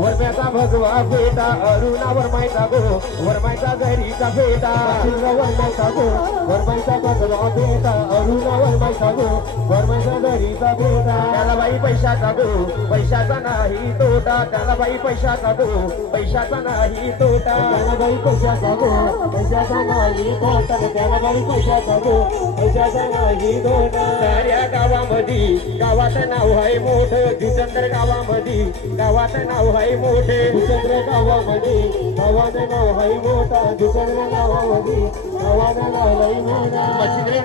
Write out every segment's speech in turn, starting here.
वरम्याचा भगवा बेटा अरुणा वरमायचा गो वरमायचा घरीचा बेटा वरमायचा गो वरमायचा भगवा बेटा अरुणा वरमायचा गो वरमायचा घरीचा बेटा त्याला बाई पैशाचा गो पैशाचा नाही तोटा त्याला बाई पैशाचा गो पैशाचा नाही तोटा त्याला बाई पैशाचा गो पैशाचा नाही तोटा त्याला बाई पैशाचा गो पैशाचा नाही तोटा साऱ्या गावात नाव आहे मोठं जुचंद्र गावात नाव आहे मोठे जुचंद्र गावामध्ये नाव आहे मोठा जुचंद्र गावामध्ये नाव आहे मोठा मच्छिंद्र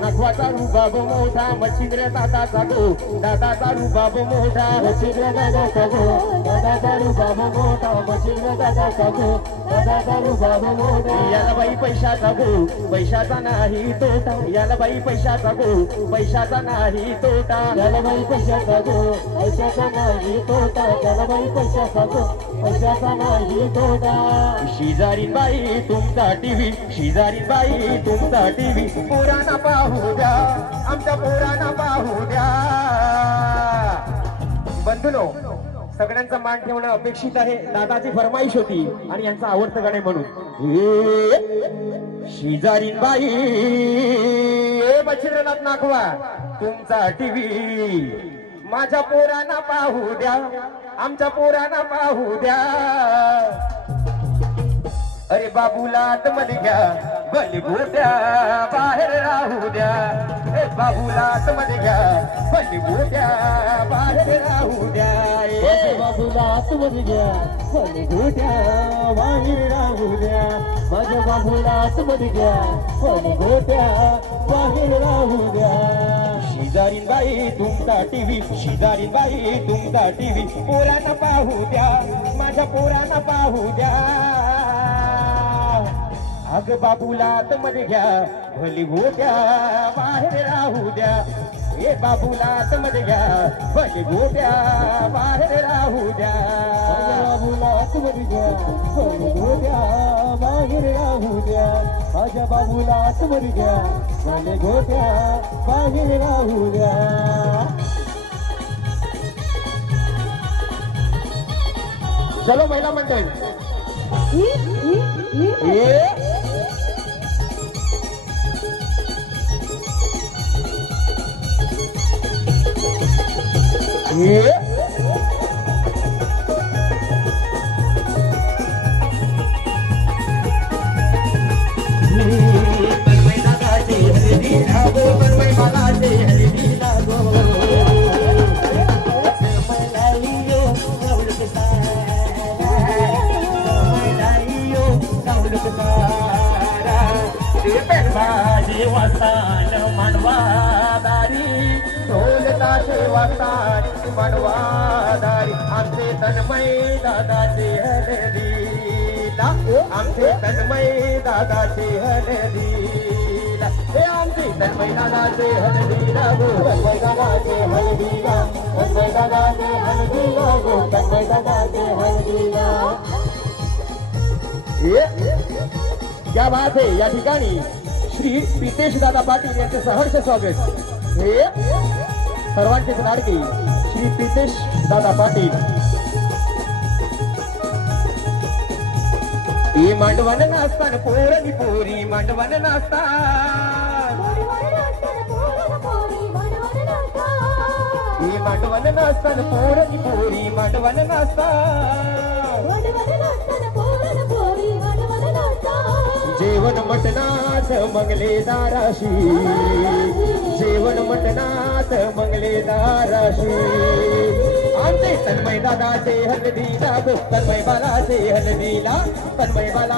नखवाचा रुबाब मोठा मच्छिंद्र दादाचा रुबाब मोठा मच्छिंद्र दादाचा रुबाब मोठा मच्छिंद्र दादाचा रुबाब मोठा याला बाई पैशाचा पैशाचा नाही तोटा याला बाई पैशाचा पैशाचा नाही तोटा याला बाई पैशाचा पैशाचा नाही तोटा त्याला बाई पैशाचा नाही तोटा शेजारी बाई तुमचा टीव्ही शेजारी बाई तुमचा टीव्ही पुराणा पाहू द्या आमच्या पुराणा पाहू द्या बंधूनो सगळ्यांचा मान ठेवणं अपेक्षित आहे दादाची फरमाईश होती आणि यांचं आवडतं गाणे म्हणून शेजारी बाई मच्छिंद्रनाथ नाखवा तुमचा टीव्ही माझ्या पोरांना पाहू द्या आमच्या पोरांना पाहू द्या अरे बाबूला आतमध्ये घ्या भली गोट्या बाहेर राहू द्या बाबूला आतमध्ये घ्या भली गोट्या बाहेर राहू द्या बाबूला आतमध्ये घ्या भली गोट्या बाहेर राहू द्या माझ्या बाबूला आतमध्ये घ्या भली गोट्या बाहेर राहू द्या शेजारी बाई तुमचा टीव्ही शेजारी बाई तुमचा टीव्ही पोरांना पाहू द्या माझ्या पोरांना पाहू द्या अग बाबूला आतमध्ये घ्या भली गोट्या बाहेर राहू द्या हे बाबूला आतमध्ये घ्या भली गोट्या बाहेर राहू द्या बाबूला आतमध्ये घ्या भली गोट्या बाहेर राहू द्या माझ्या बाबूला आतमध्ये घ्या भली गोट्या बाहेर राहू द्या चलो महिला मंडळ मनवादारी ढोलताचे वाजतात मनवादारी आमचे तन्मय दादाचे हलदीला आमचे तन्मय दादाचे हलदीला हे आमचे तन्मय दादाचे हलदीला गो तन्मय दादाचे हलदीला तन्मय दादाचे हलदीला गो तन्मय दादाचे हलदीला क्या बात है या ठिकाणी श्री प्रितेश दादा पाटील यांचे सहर्ष स्वागत हे सर्वांचेच लाडके श्री प्रितेश दादा पाटील हे मांडवन नाचताना पोरणी पोरी मांडवन नाचता हे मांडवन नाचताना पोरणी पोरी मांडवन नाचता जेवण मटनात मंगले दाराशी जेवण मटनात मंगले दाराशी आमचे तन्मय दादाचे हलदीला तन्मय बालाचे हलदीला तन्मय बाला